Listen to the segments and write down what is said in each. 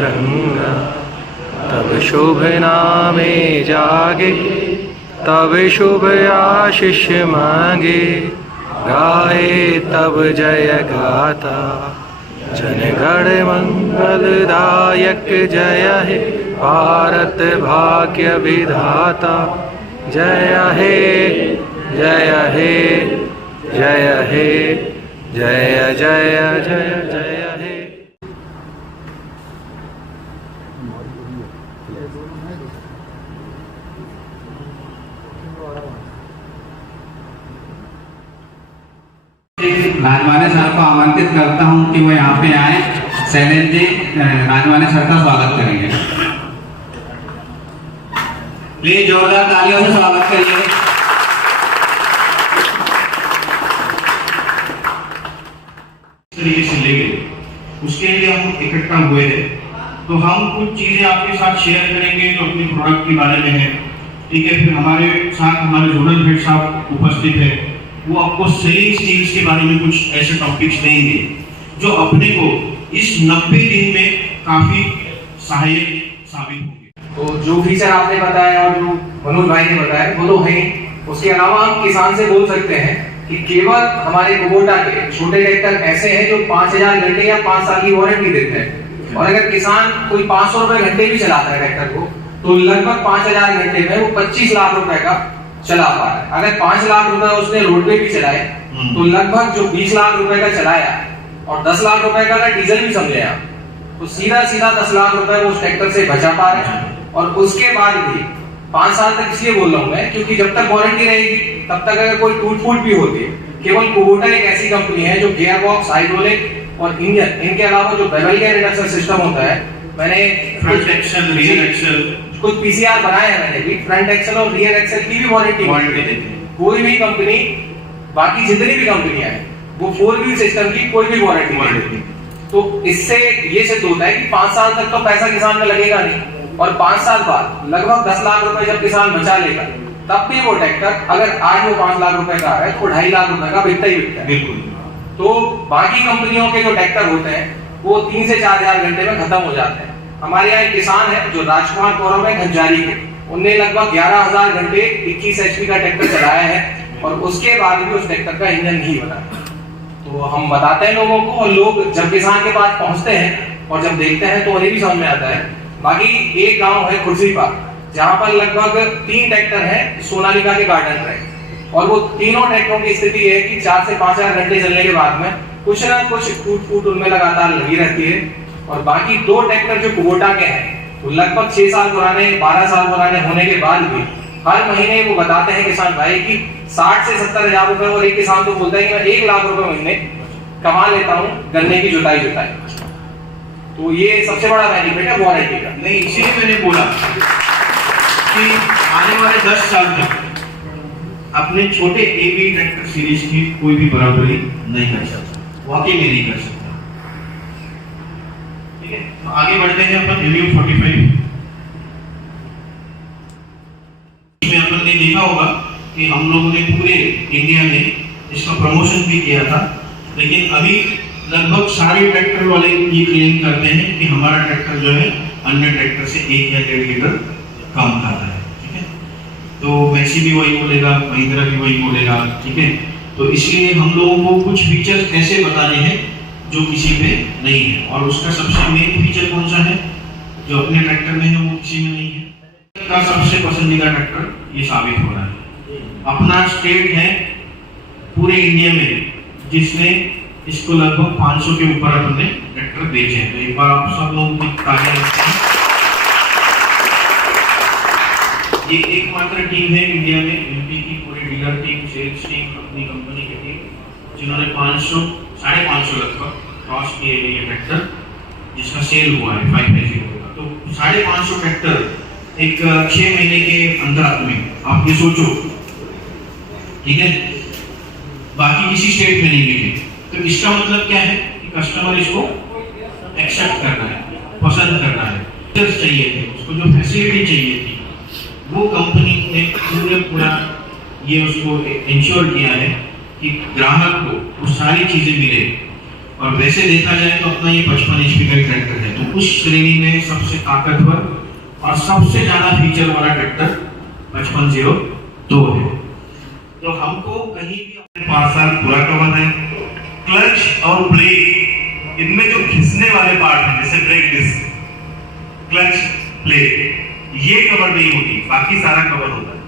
रंग तब शुभ नामे जागे, तब शुभ आशीष मांगे, गाए तब जय गाथा। जनगण मंगलदायक जय हे, भारत भाग्य विधाता। जय हे जय हे जय हे जय जय जय जय हे। राजवाने सर को आमंत्रित करता हूं कि वो यहाँ पे आए। शैलेंद्र जी राजवाने सर का स्वागत करेंगे। प्लीज जोरदार तालियों से स्वागत करिए। तरीके से ले गए, उसके लिए हम इकट्ठा हुए थे। तो हम कुछ चीजें आपके साथ शेयर करेंगे जो अपने प्रोडक्ट के बारे में है, ठीक है। फिर हमारे साथ हमारे जोनल हेड साहब उपस्थित है, वो आपको सेलिंग स्किल्स के बारे में कुछ ऐसे टॉपिक्स देंगे जो अपने को इस 90 दिन में काफी सहायक साबित होंगे। तो जो फीचर आपने बताया और जो मनोज भाई ने बताया वो तो है। उसके अलावा हम किसान से बोल सकते हैं कि केवल हमारे कुबोटा के छोटे ट्रैक्टर ऐसे हैं जो 5000 घंटे या 5 साल की वारंटी देते हैं। और अगर किसान कोई 500 रुपए घंटे भी चलाता है ट्रैक्टर को, तो लगभग 5000 घंटे में वो 25 लाख रुपए का चला पा रहा है। अगर 5 लाख रुपए उसने रोड पे भी चलाए तो लगभग जो 20 लाख रुपए का चलाया और 10 लाख रुपए का डीजल भी समझे आप, तो सीधा 10 लाख रुपए वो उस ट्रैक्टर से बचा पा रहे हैं। और उसके बाद भी 5 साल तक इसलिए बोल रहा हूं मैं क्योंकि जब तक वारंटी रहेगी तब तक अगर कोई टूट फूट भी होती है, केवल कुबोटा एक ऐसी कंपनी है जो गियर बॉक्स, हाइड्रोलिक और इंजन, इनके अलावा जो बेवल गियर रिडक्शन सिस्टम होता है, मैंने फ्रंट एक्सल, रियर एक्सल, कुछ पीसीआर बनाए हैं मैंने भी, फ्रंट एक्सल और रियर एक्सल की भी वारंटी देती है। कोई भी कंपनी, बाकी जितनी भी कंपनियां हैं, वो 4 व्हील सिस्टम की कोई भी वारंटी नहीं देती। तो इससे ये सिद्ध होता है कि 5 साल तक तो पैसा किसान का लगेगा नहीं, और 5 साल बाद लगभग 10 लाख रुपए जब किसान बचा लेगा, तब भी वो ट्रैक्टर अगर आज वो 5 लाख रुपए का है तो 2.5 लाख रुपए का बिकता ही बिकता है। बिल्कुल। तो बाकी कंपनियों के जो ट्रैक्टर होते हैं वो 3 से 4000 घंटे में खत्म हो जाते हैं। हमारे यहाँ एक किसान है जो राजकुमार कौरव है घंजारी के, उनने लगभग 11000 घंटे 21 HP का ट्रैक्टर चलाया है और उसके बाद भी उस ट्रैक्टर का इंजन नहीं बना। तो हम बताते हैं लोगों को, और लोग जब किसान के पास पहुंचते हैं और जब देखते हैं तो उन्हें भी समझ में आता है। बाकी एक गांव है खुर्सीपार, जहां पर लगभग 3 ट्रैक्टर हैं सोनालिका के गार्डन ट्रैक, और वो तीनों ट्रैक्टरों की स्थिति है कि 4 से 5000 घंटे चलने के बाद में कुछ ना कुछ टूट फूट उनमें लगातार लगी रहती है। और बाकी 2 ट्रैक्टर जो कुबोटा के हैं वो लगभग 6 साल पुराने, 12 साल पुराने होने के बाद भी हर महीने वो बताते हैं किसान भाई की 60 से 70 हजार रुपए, और एक किसान तो बोलता है कि मैं 1 लाख रुपए महीने कमा लेता हूँ गन्ने की जुताई। तो ये सबसे बड़ा बेनिफिट है वारंटी का। नहीं, इसीलिए मैंने बोला कि आने वाले 10 साल तक अपने छोटे एबी ट्रैक्टर सीरीज की कोई भी बराबरी नहीं कर सकता, वाकई में नहीं कर सकता। ठीक है, तो आगे बढ़ते हैं अपन रिव्यू 45 में। अपन ने देखा होगा कि हम लोगों ने पूरे इंडिया में इसका प्रमोशन भी किया था, लेकिन अभी लगभग सारे ट्रैक्टर वाले ये क्लेम करते हैं कि हमारा ट्रैक्टर जो है अन्य ट्रैक्टर से 1 या 1.5 लीटर कम खाता है। ठीक है, तो मैसी भी वही बोलेगा, महिंद्रा भी वही बोलेगा। ठीक है, तो इसलिए हम लोगों को कुछ फीचर्स ऐसे बताने हैं जो किसी पे नहीं है, और उसका सबसे मेन फीचर कौन सा है जो अपने ट्रैक्टर में है वो किसी में नहीं है। का सबसे पसंदीदा ट्रैक्टर ये साबित हो रहा है। अपना स्टेट है पूरे इंडिया में जिसने इसको लगभग 500 के ऊपर अपने ट्रैक्टर बेचे हैं। तो एक बार आप सब लोगों की तालियां रखते हैं। ये एकमात्र टीम है इंडिया में, एमपी की पूरी डीलर टीम, सेल्स टीम, अपनी कंपनी की टीम, जिन्होंने 500 साढ़े 500 लगभग क्रॉस किए ये ट्रैक्टर जिसका सेल हुआ है 550 का। तो 550 550 ट्रैक्टर एक 6 महीने के अंदर में, आप ये सोचो, ठीक है, बाकी किसी स्टेट में नहीं मिले। तो इसका मतलब क्या है कि कस्टमर इसको एक्सेप्ट करना है, पसंद करना है। फीचर्स चाहिए थे उसको, जो फैसिलिटी चाहिए थी, वो कंपनी ने पूरा ये उसको इंश्योर किया है कि ग्राहक को वो सारी चीजें मिले। और वैसे देखा जाए तो अपना ये 55 HP का ट्रैक्टर है, तो उस श्रेणी में सबसे ताकतवर और सबसे ज्यादा फीचर वाला ट्रैक्टर 5502 है। तो हमको कहीं भी 5 साल पूरा कवर है। क्लच और ब्रेक, इनमें जो घिसने वाले पार्ट हैं जैसे ब्रेक डिस्क, क्लच प्लेट, ये कवर नहीं होती, बाकी सारा कवर होता है।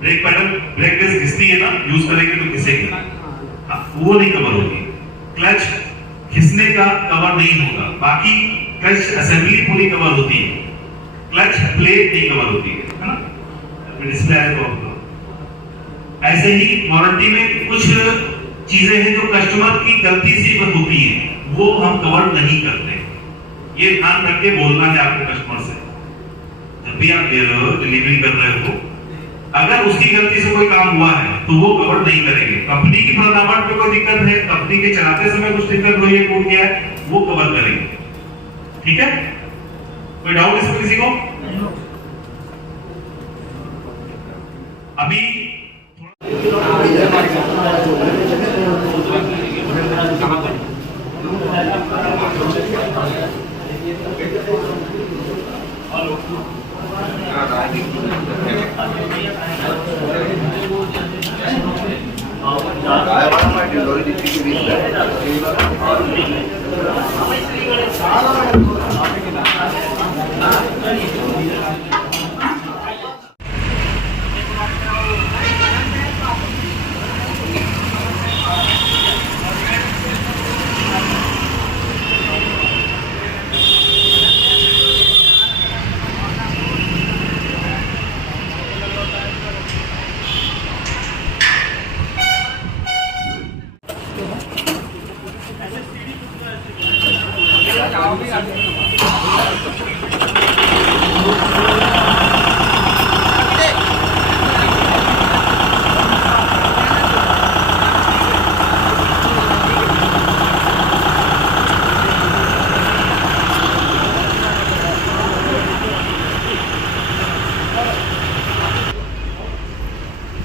ब्रेक पैडल, ब्रेक डिस्क घिसती है ना, यूज करेंगे तो घिसेगी, हाँ, वो नहीं कवर होगी। क्लच घिसने का कवर नहीं होगा, बाकी क्लच असेंबली पूरी कवर होती है, क्लच प्लेट नहीं कवर होती है ना, डिस्प्ले है तो। ऐसे ही वारंटी में कुछ चीजें हैं जो कस्टमर की गलती से होती है, वो हम कवर नहीं करते। ये ध्यान रख के बोलना है आपको कस्टमर से, जब भी आप डिलीवरी कर रहे हो, अगर उसकी गलती से कोई काम हुआ है तो वो कवर नहीं करेंगे। कंपनी की बनावट में कोई दिक्कत है, कंपनी के चलाते समय कुछ दिक्कत हुई है, टूट गया है, वो कवर करेंगे। ठीक है, कोई डाउट इसमें किसी को? अभी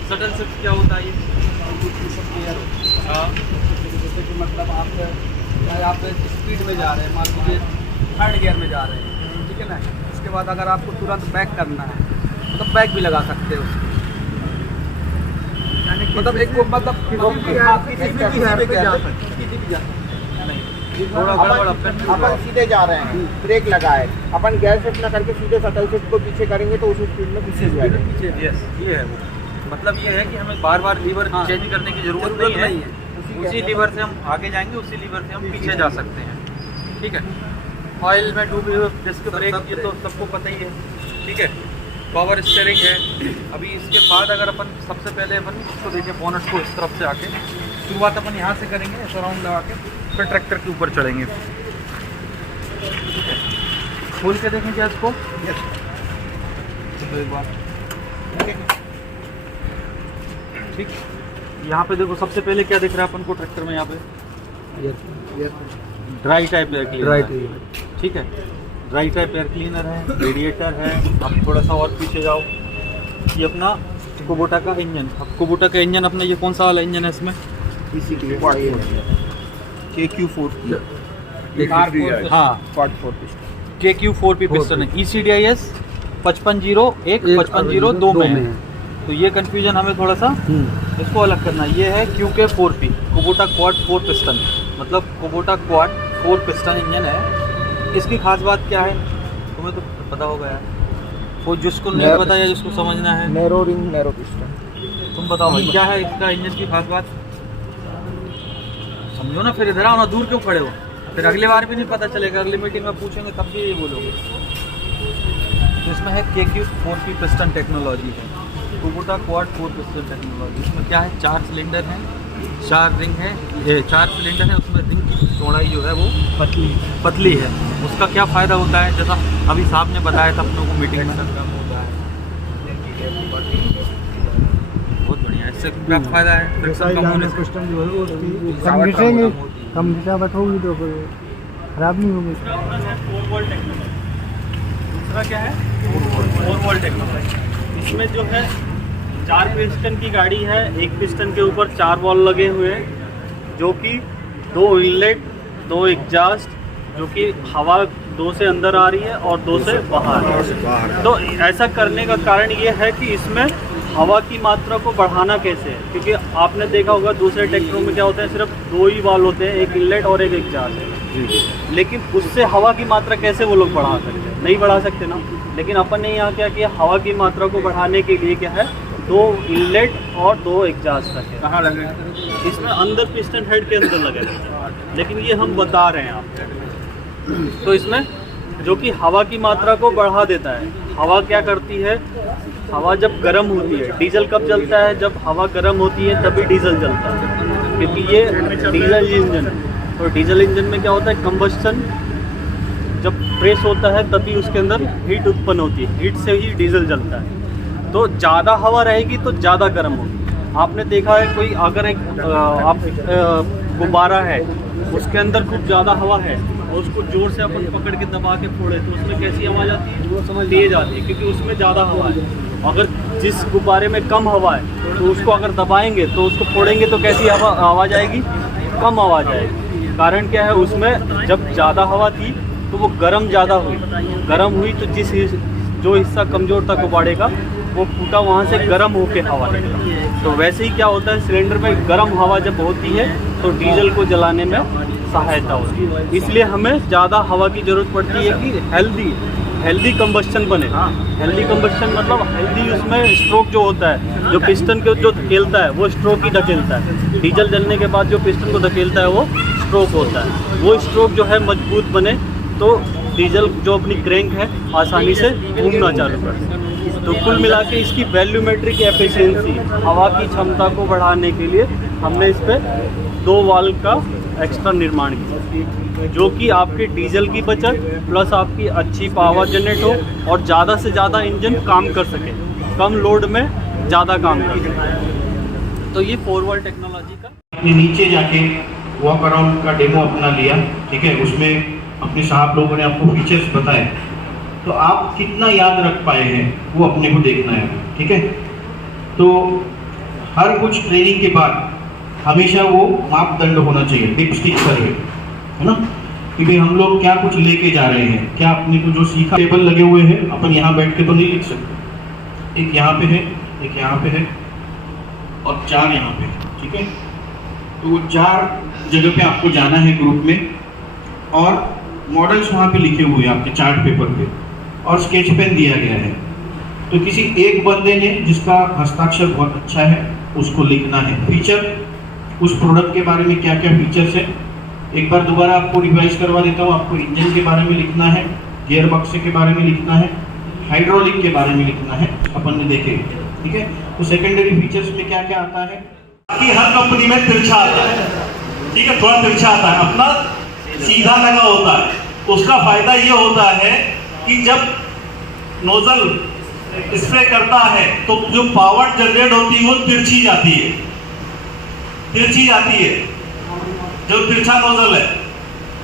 सडन शिफ्ट क्या होता है ये? हाँ, जैसे कि मतलब आप स्पीड में जा रहे हैं, मान लीजिए 3rd गियर में जा रहे हैं, ठीक है ना, इसके बाद अगर आपको तुरंत बैक करना है तो बैक भी लगा सकते हो। मतलब एक अपन सीधे जा रहे हैं, ब्रेक लगाए, अपन गैर शिफ्ट ना करके सीधे शटल शिफ्ट को पीछे करेंगे तो उस स्पीड में पीछे जाएगा। यस, ये है वो। मतलब ये है कि हमें बार बार लीवर चेंज करने की जरूरत नहीं है, उसी लीवर से हम आगे जाएंगे, उसी लीवर से हम पीछे जा सकते हैं। ठीक है, ऑयल में डूबे हुए डिस्क ब्रेक, ये तो सबको पता ही है। ठीक है, पावर स्टीयरिंग है। अभी इसके बाद अगर अपन सबसे पहले अपन इसको देखें, बोनट को इस तरफ से आके शुरुआत अपन यहाँ से करेंगे, ऐसा राउंड लगा के, फिर ट्रैक्टर के ऊपर चढ़ेंगे। खोल के देखें क्या इसको? तो एक बार ठीक, यहाँ पे देखो, सबसे पहले क्या दिख रहा है अपन को ट्रैक्टर में? यहाँ पे ड्राई टाइप एयर क्लीनर, ठीक है, ड्राई टाइप एयर क्लीनर है, रेडिएटर है। अब थोड़ा सा और पीछे जाओ, ये अपना कुबोटा का इंजन। अब कुबोटा का इंजन अपना, ये कौन सा वाला इंजन है इसमें? KQ4P, हाँ, KQ4P पिस्टन है। ECDIS 5501 5502 में है, तो ये कंफ्यूजन हमें थोड़ा सा इसको अलग करना है। ये है QK4P, कुबोटा क्वाड 4 पिस्टन, मतलब कुबोटा क्वाड 4 पिस्टन इंजन है। इसकी खास बात क्या है तुम्हें तो पता होगा यार, वो जिसको नहीं पता या जिसको समझना है। Narrow ring narrow piston. तुम बताओ भाई, क्या है इसका इंजन की खास बात? समझो ना, फिर इधर आओ ना, दूर क्यों खड़े हो? फिर अगले बार भी नहीं पता चलेगा, अगली मीटिंग में पूछेंगे तब भी ये बोलोगे। तो इसमें है KQ4P पिस्टन टेक्नोलॉजी है, कुबोटा क्वाड 4 पिस्टन टेक्नोलॉजी। इसमें क्या है, 4 सिलेंडर हैं, 4 रिंग है, 4 सिलेंडर है, उसमें रिंग चौड़ाई जो है वो पतली है। उसका क्या फ़ायदा होता है, जैसा अभी साहब ने बताया था अपनों को मीटिंग में, बहुत बढ़िया। इससे क्या फ़ायदा है, फ्रिक्शन कम होने से सिस्टम जो है वो उसकी कम घिसेंगे, कम घिसावट होगी तो फिर खराब नहीं होगी। दूसरा क्या है, 4 वॉल्ट टेक्नोलॉजी। इसमें जो है 4 पिस्टन की गाड़ी है, एक पिस्टन के ऊपर 4 वॉल्व लगे हुए हैं, जो कि 2 इनलेट 2 एग्जास्ट, जो कि हवा 2 से अंदर आ रही है और 2 से बाहर। तो ऐसा करने का कारण ये है कि इसमें हवा की मात्रा को बढ़ाना कैसे है, क्योंकि आपने देखा होगा दूसरे ट्रैक्टरों में क्या होता है, सिर्फ 2 ही वाल्व होते हैं, एक इनलेट और एक एग्जास्ट है। लेकिन उससे हवा की मात्रा कैसे वो लोग बढ़ा सकते हैं, नहीं बढ़ा सकते ना। लेकिन अपन ने यहाँ क्या किया, हवा की मात्रा को बढ़ाने के लिए क्या है, 2 इनलेट और 2 एग्जास्ट रखे। कहाँ लगे? इसमें अंदर पिस्टन हेड के अंदर लगे हैं, लेकिन ये हम बता रहे हैं आपको। तो इसमें जो कि हवा की मात्रा को बढ़ा देता है। हवा क्या करती है, हवा जब गर्म होती है, डीजल कब जलता है, जब हवा गर्म होती है तभी डीजल जलता है, क्योंकि ये डीजल इंजन है। और डीजल इंजन में क्या होता है, कंबस्टन जब प्रेस होता है तभी उसके अंदर हीट उत्पन्न होती है, हीट से ही डीजल जलता है। तो ज़्यादा हवा रहेगी तो ज़्यादा गर्म होगी। आपने देखा है कोई अगर एक गुब्बारा है, उसके अंदर खूब ज़्यादा हवा है और उसको जोर से अपन पकड़ के दबा के फोड़े तो उसमें कैसी आवाज़ आती है, तेज आती है, क्योंकि उसमें ज़्यादा हवा है। अगर जिस गुब्बारे में कम हवा है तो उसको अगर दबाएंगे तो उसको फोड़ेंगे तो कैसी आवाज़ आएगी, कम आवाज़ आएगी। कारण क्या है, उसमें जब ज़्यादा हवा थी तो वो गर्म ज़्यादा हुई, गर्म हुई तो जो हिस्सा कमज़ोर था गुब्बारे का वो फूटा, वहाँ से गर्म होके हवा निकला। तो वैसे ही क्या होता है, सिलेंडर में गर्म हवा जब होती है तो डीजल को जलाने में सहायता होती है। इसलिए हमें ज़्यादा हवा की ज़रूरत पड़ती है कि हेल्दी कंबस्टन बने। हेल्दी कंबस्टन मतलब हेल्दी, उसमें स्ट्रोक जो होता है, जो पिस्टन को जो धकेलता है वो स्ट्रोक ही धकेलता है। डीजल जलने के बाद जो पिस्टन को धकेलता है वो स्ट्रोक होता है। वो स्ट्रोक जो है मजबूत बने तो डीजल जो अपनी क्रैंक है आसानी से घूमना चालू कर। तो कुल मिला के इसकी वैल्यूमेट्रिक एफिशिएंसी, हवा की क्षमता को बढ़ाने के लिए हमने इस पर 2 वाल्व का एक्स्ट्रा निर्माण किया, जो कि आपके डीजल की बचत प्लस आपकी अच्छी पावर जनरेट हो और ज़्यादा से ज़्यादा इंजन काम कर सके, कम लोड में ज़्यादा काम कर सके। तो ये 4 वॉल्व टेक्नोलॉजी का अपने नीचे जाके वॉक अराउंड का डेमो अपना लिया, ठीक है। उसमें अपने साहब लोगों ने आपको फीचर्स बताए, तो आप कितना याद रख पाए हैं वो अपने को देखना है, ठीक है। तो हर कुछ ट्रेनिंग के बाद हमेशा वो मापदंड होना चाहिए, डिपस्टिक करके, है ना, क्योंकि हम लोग क्या कुछ लेके जा रहे हैं, क्या अपने को जो सीखा। टेबल लगे हुए हैं, अपन यहाँ बैठ के तो नहीं लिख सकते, एक यहाँ पे है, एक यहाँ पे है और 4 यहाँ पे है, ठीक है। तो वो 4 जगह पे आपको जाना है ग्रुप में, और मॉडल्स वहाँ पे लिखे हुए हैं आपके चार्ट पेपर पे, और स्केच पेन दिया गया है। तो किसी एक बंदे ने जिसका हस्ताक्षर बहुत अच्छा है उसको लिखना है फीचर, उस प्रोडक्ट के बारे में क्या क्या फीचर्स है। एक बार दोबारा आपको रिवाइज करवा देता हूँ। आपको इंजन के बारे में लिखना है, गियर बक्से के बारे में लिखना है, हाइड्रोलिक के बारे में लिखना है, अपन ने देखे, ठीक है। तो सेकेंडरी फीचर्स में क्या क्या आता है कि हर कंपनी में तिरछा आता है, ठीक है, थोड़ा तिरछा आता है, अपना सीधा लगा होता है। उसका फायदा ये होता है कि जब नोजल स्प्रे करता है तो जो पावर जनरेट होती है वो तिरछी जाती है, तिरछी जाती है जो तिरछा नोजल है,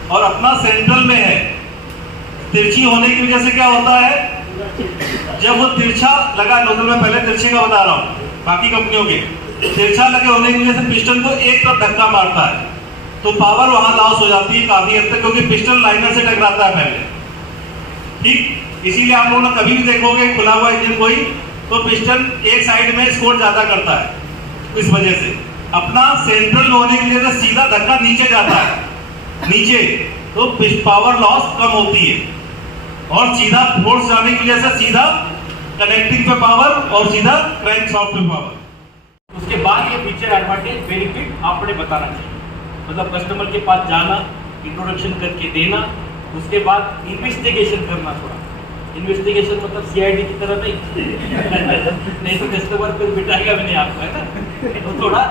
और अपना सेंट्रल में है। तिरछी होने की वजह से क्या होता है, जब वो तिरछा लगा नोजल में, पहले तिरछे का बता रहा हूँ, बाकी कंपनियों के तिरछा लगे होने की वजह से पिस्टन को एक तरफ धक्का मारता है तो पावर वहां लॉस हो जाती है काफी हद तक, क्योंकि पिस्टन लाइनर से टकराता है पहले, ठीक। इसीलिए आप लोगों ने कभी भी देखोगे खुला हुआ इंजन कोई तो पिस्टन एक साइड में स्कोर ज्यादा करता है। इस वजह से अपना सेंट्रल होने की वजह से सीधा धक्का नीचे जाता है, नीचे, तो पावर लॉस कम होती है, और सीधा फोर्स जाने की वजह से सीधा कनेक्टिंग पे पावर और सीधा क्रैंक शाफ्ट पे पावर। उसके बाद ये फीचर एडवांटेज बेनिफिट आपने बताना चाहिए, मतलब कस्टमर के पास जाना, इंट्रोडक्शन करके देना, उसके बाद इन्वेस्टिगेशन करना। थोड़ा इन्वेस्टिगेशन मतलब CID की तरह नहीं तो कस्टमर को बिठाएगा भी नहीं आपको, है ना। तो थोड़ा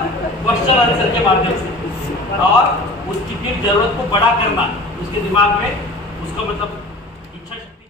क्वेश्चन आंसर के माध्यम से और उसकी फिर जरूरत को बड़ा करना, उसके दिमाग में उसका मतलब इच्छा शक्ति